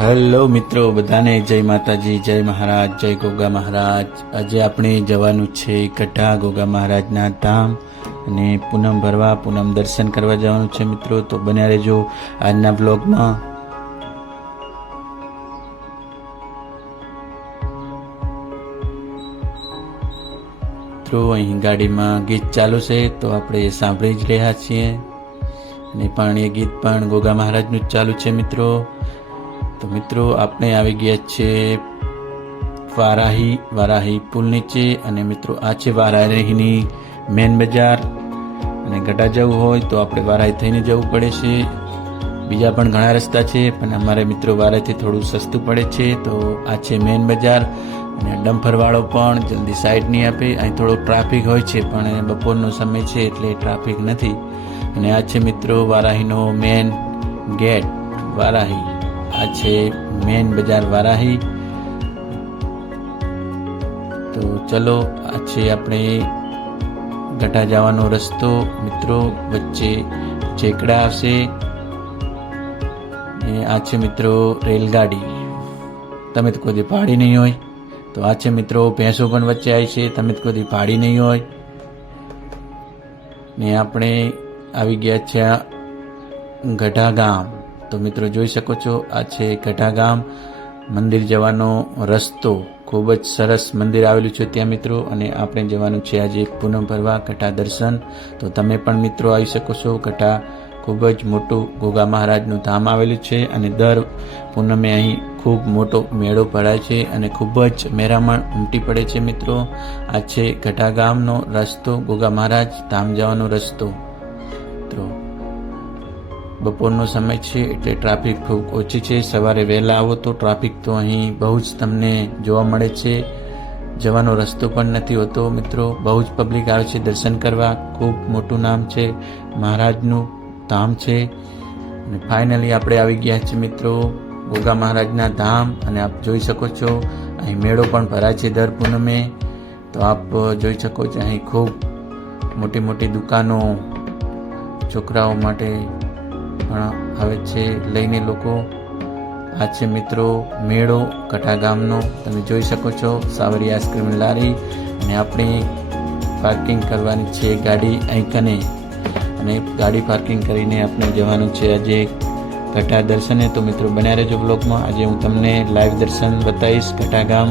Hello મિત્રો, બધાને જય માતાજી, જય મહારાજ, જય ગોગા મહારાજ. આજે આપણે જવાનું છે ગઢા ગોગા મહારાજના ધામ અને પૂનમ ભરવા, પૂનમ દર્શન કરવા જવાનું છે મિત્રો. તો બન્યા રહેજો આજના બ્લોગમાં. મિત્રો અહીં ગાડીમાં ગીત ચાલુ છે તો આપણે સાંભળી જ રહ્યા છીએ અને પણ એ ગીત પણ ગોગા મહારાજનું જ ચાલુ છે મિત્રો. તો મિત્રો આપણે આવી ગયા છે વારાહી પુલ નીચે અને મિત્રો આ છે વારાહીની મેન બજાર. અને ગઢા જવું હોય તો આપણે વારાહી થઈને જવું પડે છે. બીજા પણ ઘણા રસ્તા છે પણ અમારે મિત્રો વારાહીથી થોડું સસ્તું પડે છે. તો આ છે મેન બજાર અને ડમ્પરવાળો પણ જલ્દી સાઈડ નહીં આપે. અહીં થોડો ટ્રાફિક હોય છે પણ બપોરનો સમય છે એટલે ટ્રાફિક નથી. અને આ છે મિત્રો વારાહીનો મેન ગેટ વારાહી. આ છે મેન બજાર વારાહી. તો ચલો, આ છે આપણે ગઢા જવાનો રસ્તો મિત્રો. વચ્ચે ચેકડા આવશે ને આ છે મિત્રો રેલગાડી. તમે તો કોઈ પહાડી નહીં હોય. તો આ છે મિત્રો ભેંસો પણ વચ્ચે આવી છે, તમે તો કોઈ પહાડી નહીં હોય. ને આપણે આવી ગયા છે ગઢા ગામ. તો મિત્રો જોઈ શકો છો આ છે ગઢા ગામ. મંદિર જવાનો રસ્તો, ખૂબ જ સરસ મંદિર આવેલું છે ત્યાં મિત્રો. અને આપણે જવાનું છે આજે પૂનમ ભરવા ગઢા દર્શન. તો તમે પણ મિત્રો આવી શકો છો. ગઢા ખૂબ જ મોટું ગોગા મહારાજનું ધામ આવેલું છે અને દર પૂનમે અહીં ખૂબ મોટો મેળો ભરાય છે અને ખૂબ જ મેરામણ ઉમટી પડે છે મિત્રો. આ છે ગઢા ગામનો રસ્તો, ગોગા મહારાજ ધામ જવાનો રસ્તો. મિત્રો બપોરનો સમય છે એટલે ટ્રાફિક ખૂબ ઓછી છે. સવારે વહેલા આવો તો ટ્રાફિક તો અહીં બહુ જ તમને જોવા મળે છે. જવાનો રસ્તો પણ નથી હોતો મિત્રો. બહુ જ પબ્લિક આવે છે દર્શન કરવા. ખૂબ મોટું નામ છે, મહારાજનું ધામ છે. અને ફાઇનલી આપણે આવી ગયા છીએ મિત્રો ગોગા મહારાજના ધામ. અને આપ જોઈ શકો છો અહીં મેળો પણ ભરાય છે દર પૂનમે. તો આપ જોઈ શકો છો અહીં ખૂબ મોટી મોટી દુકાનો છોકરાઓ માટે પણ આવે છે લઈને લોકો. આ છે મિત્રો મેળો ગઢા ગામનો, તમે જોઈ શકો છો. સાવરી આઈસ્ક્રીમ લારી અને આપણે પાર્કિંગ કરવાની છે ગાડી અહીં કને. અને ગાડી પાર્કિંગ કરીને આપણે જવાનું છે આજે ગઢા દર્શને. તો મિત્રો બન્યા રહેજો બ્લોગમાં. આજે હું તમને લાઈવ દર્શન બતાવીશ ગઢા ગામ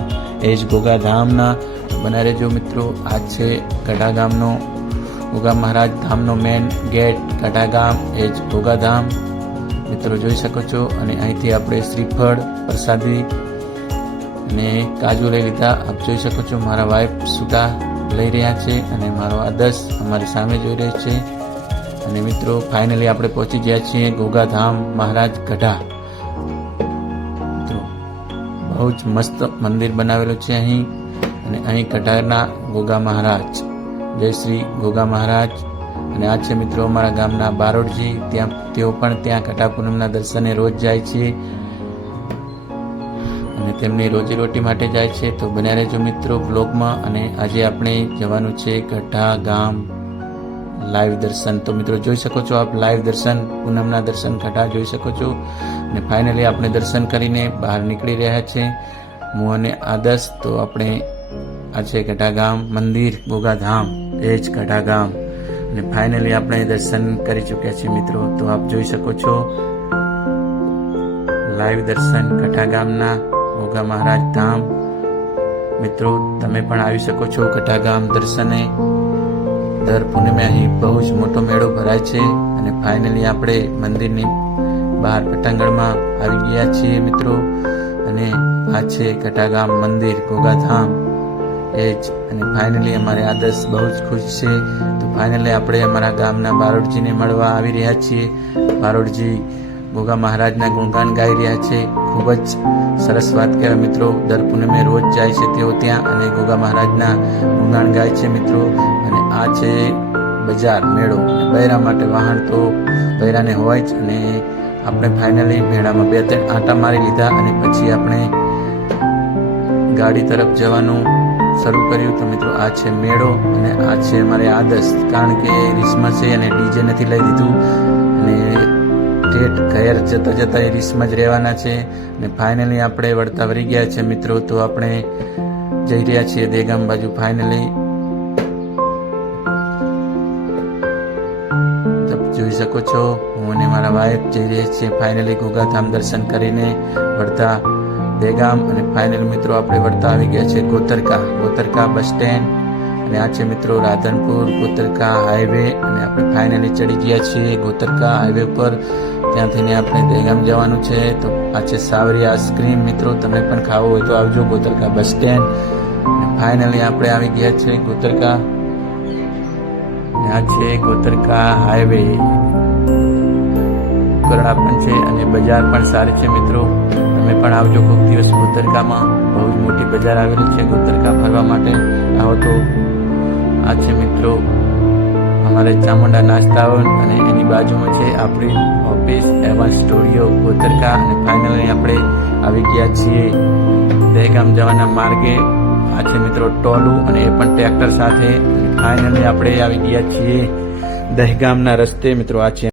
એ જ ગોગા ધામના. બન્યા રહેજો મિત્રો. આ છે ગઢા ગામનો ગોગા મહારાજ ધામનો મેન ગેટ. ગઢા ગામ એ જ ગોગા ધામ મિત્રો જોઈ શકો છો. અને અહીંથી આપણે શ્રીફળ, પ્રસાદી અને કાજુ લઈ લીધા. આપ જોઈ શકો છો મારા વાઈફ સુધા લઈ રહ્યા છે અને મારો આદર્શ અમારી સામે જોઈ રહ્યો છે. અને મિત્રો ફાઇનલી આપણે પહોંચી ગયા છીએ ગોગા ધામ મહારાજ ગઢા. મિત્રો બહુ જ મસ્ત મંદિર બનાવેલું છે અહીં. અને અહીં ગઢાના ગોગા મહારાજ, જય શ્રી ગોગા મહારાજ. અને આ છે મિત્રો અમારા ગામના બારોડજી. તેઓ પણ ત્યાં ગઢા પૂનમના દર્શને રોજ જાય છે અને તેમની રોજીરોટી માટે જાય છે. તો બન્યા રહેજો મિત્રો બ્લોગમાં. અને આજે આપણે જવાનું છે ગઢા ગામ લાઈવ દર્શન. તો મિત્રો જોઈ શકો છો આપ લાઈવ દર્શન, પૂનમના દર્શન ગઢા જોઈ શકો છો. અને ફાઇનલી આપણે દર્શન કરીને બહાર નીકળી રહ્યા છે હું અને આદર્શ. તો આપણે આ છે ગઢા ગામ મંદિર ગોગા ધામ એ જ ગઢા ગામ. અને ફાઇનલી આપણે દર્શન કરી ચૂક્યા છીએ મિત્રો. તો આપ જોઈ શકો છો લાઈવ દર્શન ગઢા ગામના ગોગા મહારાજ ધામ. મિત્રો તમે પણ આવી શકો છો ગઢા ગામ દર્શને. દર પૂનમે અહીં બહુ જ મોટો મેળો ભરાય છે. અને ફાઇનલી આપણે મંદિરની બહાર પટાંગણમાં આવી ગયા છીએ મિત્રો. અને આ છે ગઢા ગામ મંદિર ગોગા ધામ એ જ. અને ફાઇનલી અમારે આદર્શ બહુ જ ખુશ છે. તો ફાઇનલી આપણે અમારા ગામના બારોડજીને મળવા આવી રહ્યા છીએ. બારોડજી ગોગા મહારાજના ગુણગાન ગાઈ રહ્યા છે. ખૂબ જ સરસ વાત કહેવાય મિત્રો. દર પૂનમે રોજ જાય છે તેઓ ત્યાં અને ગોગા મહારાજના ગુણગાન ગાય છે મિત્રો. અને આ છે બજાર મેળો. બૈરા માટે વાહન તો બૈરાને હોય જ. અને આપણે ફાઇનલી મેળામાં 2-3 આંટા મારી લીધા અને પછી આપણે ગાડી તરફ જવાનું શરૂ કર્યું. તો મિત્રો આ છે મેળો અને આ છે અમારે આદર્શ. કારણ કે રીસમાં છે અને ડીજે નથી લઈ દીધું અને ઠેઠ ઘેર જતા જતા એ રીસમાં જ રહેવાના છે. અને ફાઇનલી આપણે વળતા વળી ગયા છે મિત્રો. તો આપણે જઈ રહ્યા છીએ દહેગામ બાજુ. ફાઇનલી જોઈ શકો છો હું અને મારા વાઈફ જઈ રહ્યા છીએ ફાઇનલી ગોગાધામ દર્શન કરીને વળતા દહેગામ. અને ફાઇનલ મિત્રો આપણે વળતા આવી ગયા છે ગોતરકા બસ સ્ટેન્ડ. અને આ છે મિત્રો રાધનપુર ગોતરકા હાઈવે. અને આપણે ફાઇનલી ચડી ગયા છીએ ગોતરકા હાઈવે પર. ત્યાંથી આપણે દહેગામ જવાનું છે. તો આ છે સાવરી આઈસ્ક્રીમ મિત્રો, તમે પણ ખાવું હોય તો આવજો ગોતરકા બસ સ્ટેન્ડ. અને ફાઇનલી આપણે આવી ગયા છે ગોતરકા. આ છે ગોતરકા હાઈવે. કરડા પણ છે અને બજાર પણ સારી છે મિત્રો. તમે પણ આવજો કોઈક દિવસ ગોતરકામાં. બહુ જ મોટી બજાર આવેલી છે ગોતરકા ફરવા માટે આવો તો. આ છે મિત્રો અમારે ચામુંડા નાસ્તા હાઉસ અને એની બાજુમાં છે આપણી ઓફિસ એવા સ્ટુડિયો ગોતરકા. અને ફાઇનલી આપણે આવી ગયા છીએ દહેગામ જવાના માર્ગે. આ છે મિત્રો ટોલું અને એ પણ ટ્રેક્ટર સાથે. ફાઇનલી આપણે આવી ગયા છીએ દહેગામના રસ્તે મિત્રો. આ છે